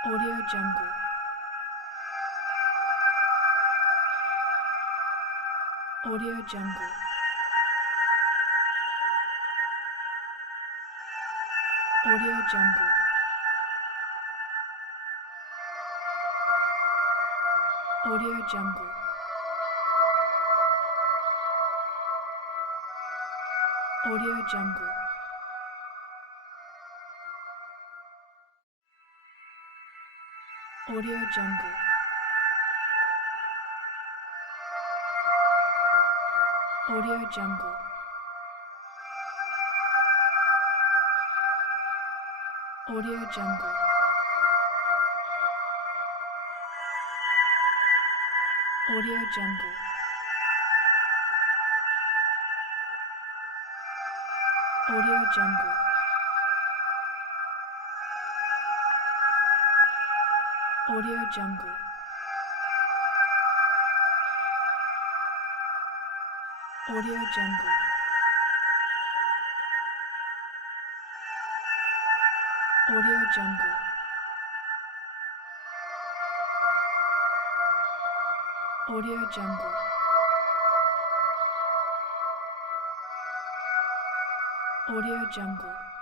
Audio Jungle. Audio Jungle. Audio Jungle. Audio Jungle. Audio Jungle. Audio Jungle. Audio Jungle. Audio Jungle. Audio Jungle. Audio Jungle. Audio Jungle. Audio Jungle. Audio Jungle. Audio Jungle. Audio Jungle.